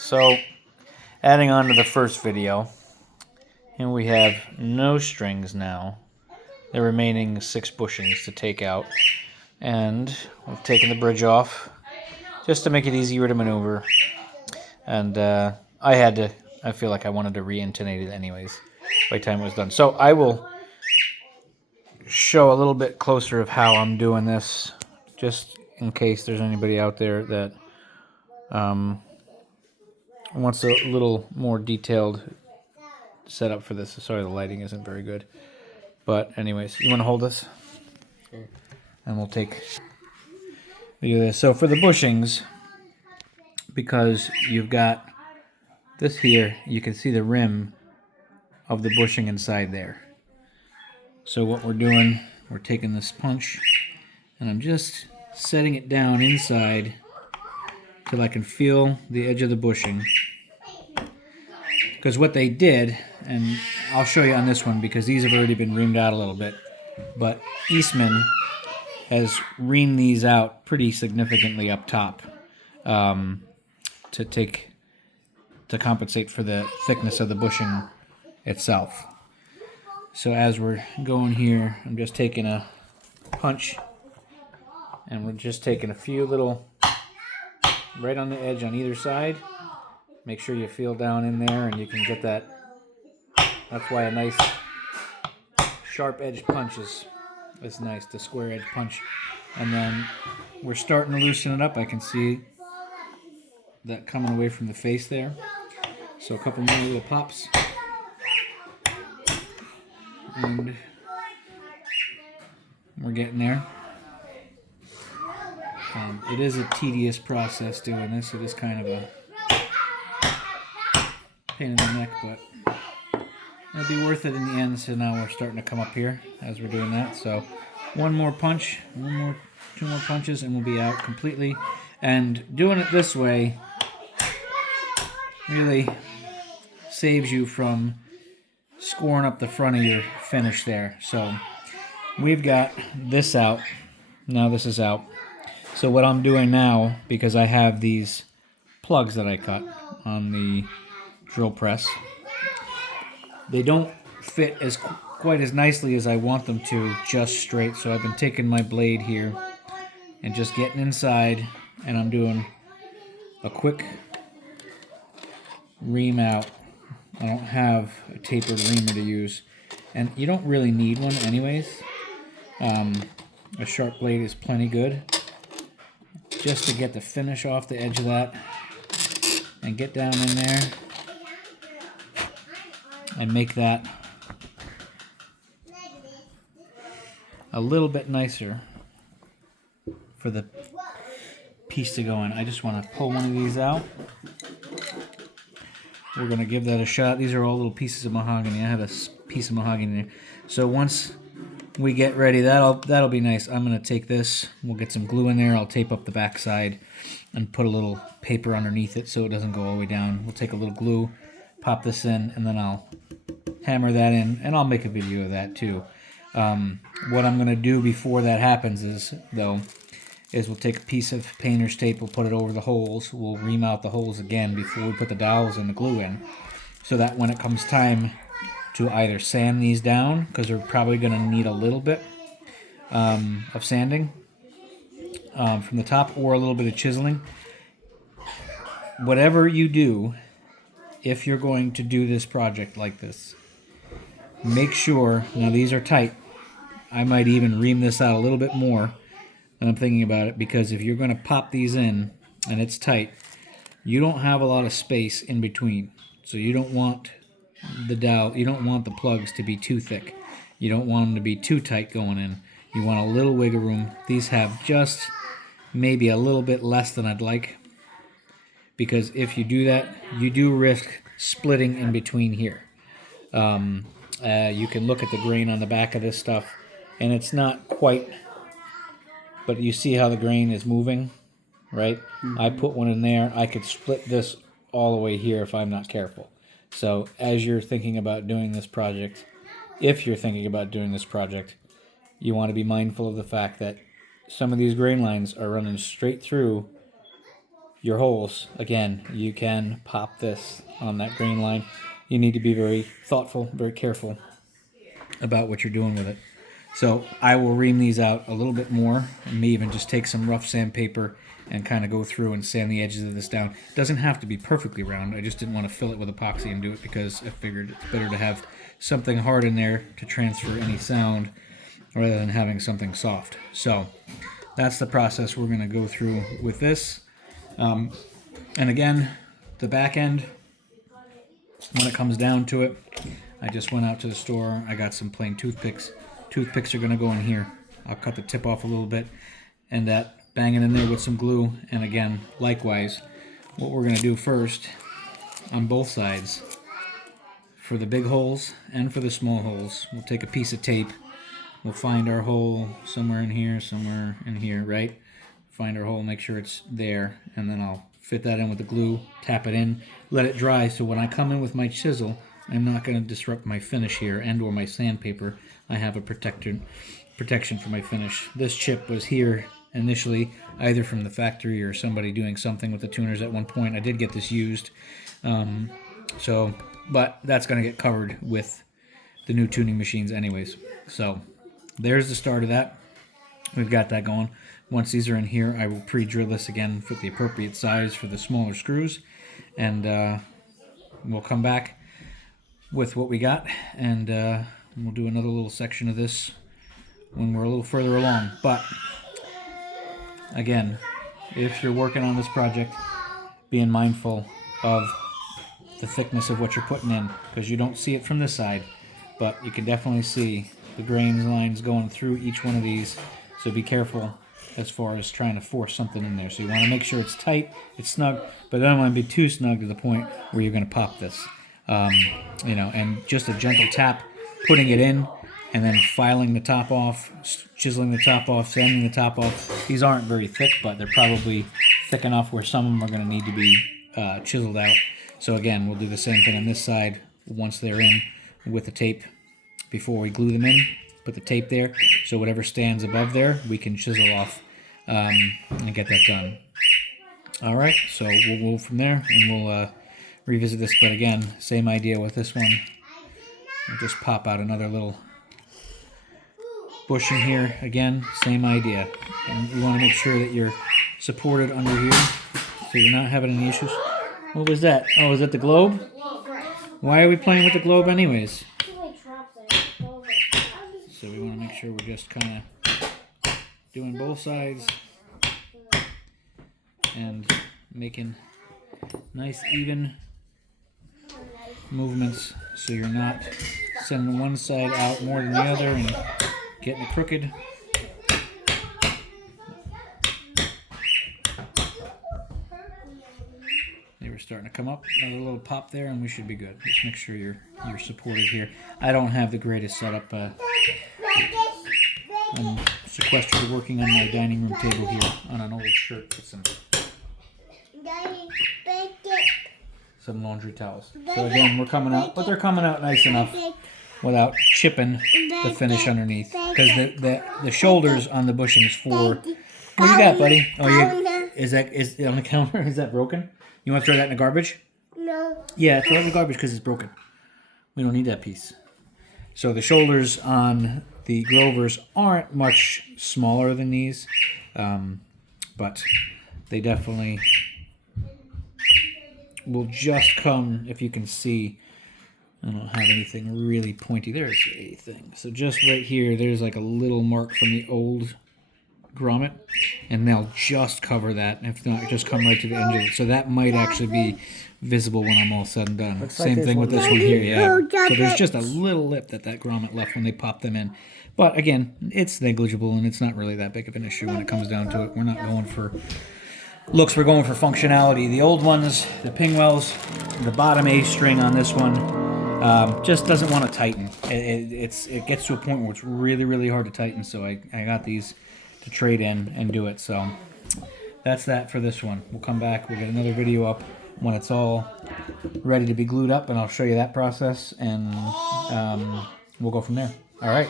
So, adding on to the first video, here we have no strings now. The remaining 6 bushings to take out. And we've taken the bridge off just to make it easier to maneuver. And I feel like I wanted to re-intonate it anyways by the time it was done. So I will show a little bit closer of how I'm doing this, just in case there's anybody out there that wants a little more detailed setup for this. Sorry, the lighting isn't very good. But anyways, you want to hold this? Sure. And we'll take view of this. So for the bushings, because you've got this here, you can see the rim of the bushing inside there. So what we're doing, we're taking this punch and I'm just setting it down inside till I can feel the edge of the bushing. Because what they did, and I'll show you on this one because these have already been reamed out a little bit, but Eastman has reamed these out pretty significantly up top to compensate for the thickness of the bushing itself. So as we're going here, I'm just taking a punch and we're just taking a few little right on the edge on either side. Make sure you feel down in there and you can get that. That's why a nice sharp edged punch is nice, the square edge punch. And then we're starting to loosen it up. I can see that coming away from the face there. So a couple more little pops. And we're getting there. It is a tedious process doing this. It is kind of a pain in the neck, but it'll be worth it in the end. So now we're starting to come up here as we're doing that. So one more punch, two more punches, and we'll be out completely. And doing it this way really saves you from scoring up the front of your finish there. So we've got this out. Now this is out. So what I'm doing now, because I have these plugs that I cut on the drill press, they don't fit quite as nicely as I want them to just straight. So I've been taking my blade here and just getting inside, and I'm doing a quick ream out. I don't have a tapered reamer to use, and you don't really need one anyways. A sharp blade is plenty good just to get the finish off the edge of that and get down in there and make that a little bit nicer for the piece to go in. I just want to pull one of these out. We're going to give that a shot. These are all little pieces of mahogany. I have a piece of mahogany there. So once we get ready, that'll be nice. I'm going to take this. We'll get some glue in there. I'll tape up the back side and put a little paper underneath it so it doesn't go all the way down. We'll take a little glue, pop this in, and then I'll hammer that in, and I'll make a video of that too. What I'm going to do before that happens is we'll take a piece of painter's tape, we'll put it over the holes, we'll ream out the holes again before we put the dowels and the glue in, so that when it comes time to either sand these down, because we're probably going to need a little bit of sanding from the top, or a little bit of chiseling. Whatever you do, if you're going to do this project like this, make sure, now these are tight, I might even ream this out a little bit more when I'm thinking about it, because if you're going to pop these in and it's tight, you don't have a lot of space in between. So you don't want the dowel, you don't want the plugs to be too thick. You don't want them to be too tight going in. You want a little wiggle room. These have just maybe a little bit less than I'd like, because if you do that, you do risk splitting in between here. You can look at the grain on the back of this stuff, and it's not quite, but you see how the grain is moving, right? Mm-hmm. I put one in there. I could split this all the way here if I'm not careful. So as you're thinking about doing this project, if you're thinking about doing this project, you want to be mindful of the fact that some of these grain lines are running straight through your holes, again, you can pop this on that grain line. You need to be very thoughtful, very careful about what you're doing with it. So I will ream these out a little bit more, and may even just take some rough sandpaper and kind of go through and sand the edges of this down. It doesn't have to be perfectly round. I just didn't want to fill it with epoxy and do it because I figured it's better to have something hard in there to transfer any sound rather than having something soft. So that's the process we're going to go through with this. And again, the back end, when it comes down to it, I just went out to the store. I got some plain toothpicks. Toothpicks are going to go in here. I'll cut the tip off a little bit and bang it in there with some glue. And again, likewise, what we're going to do first on both sides, for the big holes and for the small holes, we'll take a piece of tape. We'll find our hole somewhere in here, right? Find our hole, make sure it's there, and then I'll fit that in with the glue, tap it in, let it dry, so when I come in with my chisel, I'm not going to disrupt my finish here and or my sandpaper. I have a protection for my finish. This chip was here initially, either from the factory or somebody doing something with the tuners at one point. I did get this used, but that's going to get covered with the new tuning machines anyways. So there's the start of that. We've got that going. Once these are in here, I will pre-drill this again for the appropriate size for the smaller screws, and we'll come back with what we got, and we'll do another little section of this when we're a little further along. But again, if you're working on this project, being mindful of the thickness of what you're putting in, because you don't see it from this side, but you can definitely see the grain lines going through each one of these. So be careful as far as trying to force something in there. So you want to make sure it's tight, it's snug, but don't want to be too snug to the point where you're going to pop this. And just a gentle tap, putting it in, and then filing the top off, chiseling the top off, sanding the top off. These aren't very thick, but they're probably thick enough where some of them are going to need to be chiseled out. So again, we'll do the same thing on this side once they're in with the tape. Before we glue them in, put the tape there, so whatever stands above there, we can chisel off and get that done. All right, so we'll move from there, and we'll revisit this. But again, same idea with this one. We'll just pop out another little bushing here. Again, same idea. And you want to make sure that you're supported under here, so you're not having any issues. What was that? Oh, is that the globe? Why are we playing with the globe anyways? So we want to make sure we're just kind of doing both sides and making nice even movements, so you're not sending one side out more than the other and getting it crooked. They were starting to come up, another little pop there, and we should be good. Just make sure you're supported here. I don't have the greatest setup. I'm sequestered working on my dining room table here on an old shirt with some laundry towels. So again, we're coming out, but they're coming out nice enough without chipping the finish underneath. Because the shoulders on the bushings for... What you got, buddy? Oh, is it on the counter? Is that broken? You want to throw that in the garbage? No. Yeah, throw it in the garbage because it's broken. We don't need that piece. So the shoulders on the Grovers aren't much smaller than these, but they definitely will just come, if you can see. I don't have anything really pointy. There's a thing. So just right here, there's like a little mark from the old grommet, and they'll just cover that. If not, just come right to the end of it. So that might actually be visible when I'm all said and done. Looks Same thing with this one here, yeah. So there's just a little lip that grommet left when they popped them in. But again, it's negligible, and it's not really that big of an issue when it comes down to it. We're not going for looks, we're going for functionality. The old ones, the Pingwells, the bottom A string on this one just doesn't want to tighten. It gets to a point where it's really, really hard to tighten, so I got these to trade in and do it. So that's that for this one. We'll come back, we'll get another video up when it's all ready to be glued up, and I'll show you that process, and we'll go from there. All right.